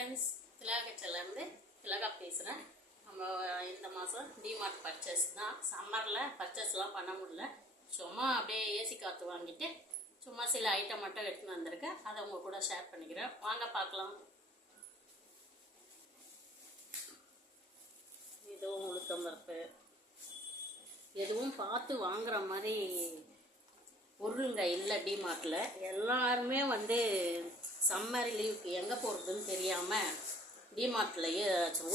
Friends, திலாகச்சலேருந்து திலகா பேசுகிறேன். நம்ம இந்த மாதம் டிமார்ட் பர்ச்சேஸ் தான். சம்மரில் பர்ச்சேஸ்லாம் பண்ண முடியல. சும்மா அப்படியே ஏசி காற்று வாங்கிட்டு சும்மா சில ஐட்டம் மட்டும் எடுத்துன்னு வந்திருக்கேன். அதை உங்கள் கூட ஷேர் பண்ணிக்கிறேன். வாங்க பார்க்கலாம். இதுவும் உளுத்தம்பருப்பு. எதுவும் பார்த்து வாங்குற மாதிரி பொருளுங்க இல்லை டிமார்ட்டில். எல்லாருமே சம்மர் லீவுக்கு எங்கே போகிறதுன்னு தெரியாமல் டிமார்ட்லேயே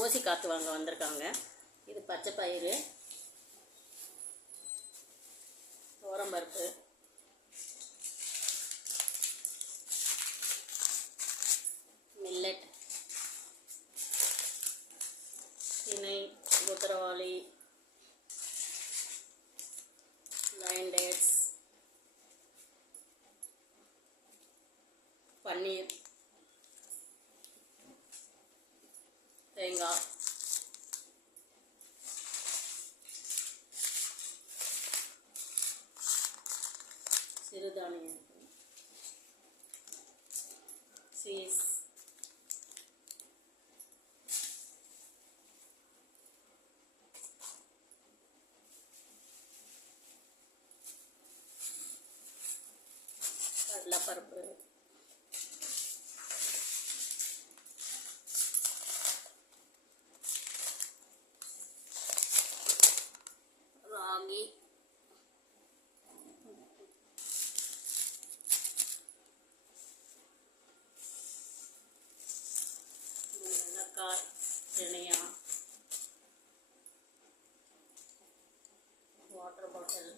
ஓசி காற்று வாங்க வந்திருக்காங்க. இது பச்சை பயிறு, துவரம்பருப்பு, மில்லட், திணை, குதிரவாளி, லைன் டேட்ஸ், பன்னீர், தேங்காய், சிறுதானியம், சீஸ், கடலைப்பருப்பு, ராகி, மிளகாய், தனியா, வாட்டர் பாட்டில்,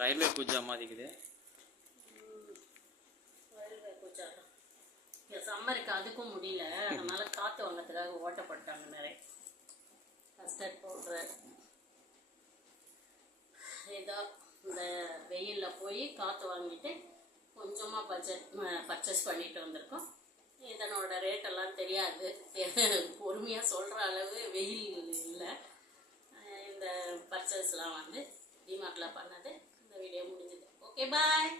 ரயில்வே பூஜா மாதிரிக்குது. ரயில்வே பூஜா சம்மருக்கு அதுக்கும் முடியல, அதனால காற்று வாங்கிறதுக்காக ஓட்டப்பட்டாங்க நிறைய. Custard powder. ஏதோ இந்த வெயிலில் போய் காற்று வாங்கிட்டு கொஞ்சமாக பர்ச்சேஸ் பண்ணிட்டு வந்திருக்கோம். இதனோட ரேட்டெல்லாம் தெரியாது, பொறுமையாக சொல்கிற அளவு வெயில் இல்லை. இந்த பர்ச்சேஸ்லாம் டிமார்ட்டில் பண்ணது. இந்த வீடியோ முடிஞ்சது. ஓகே, பாய்.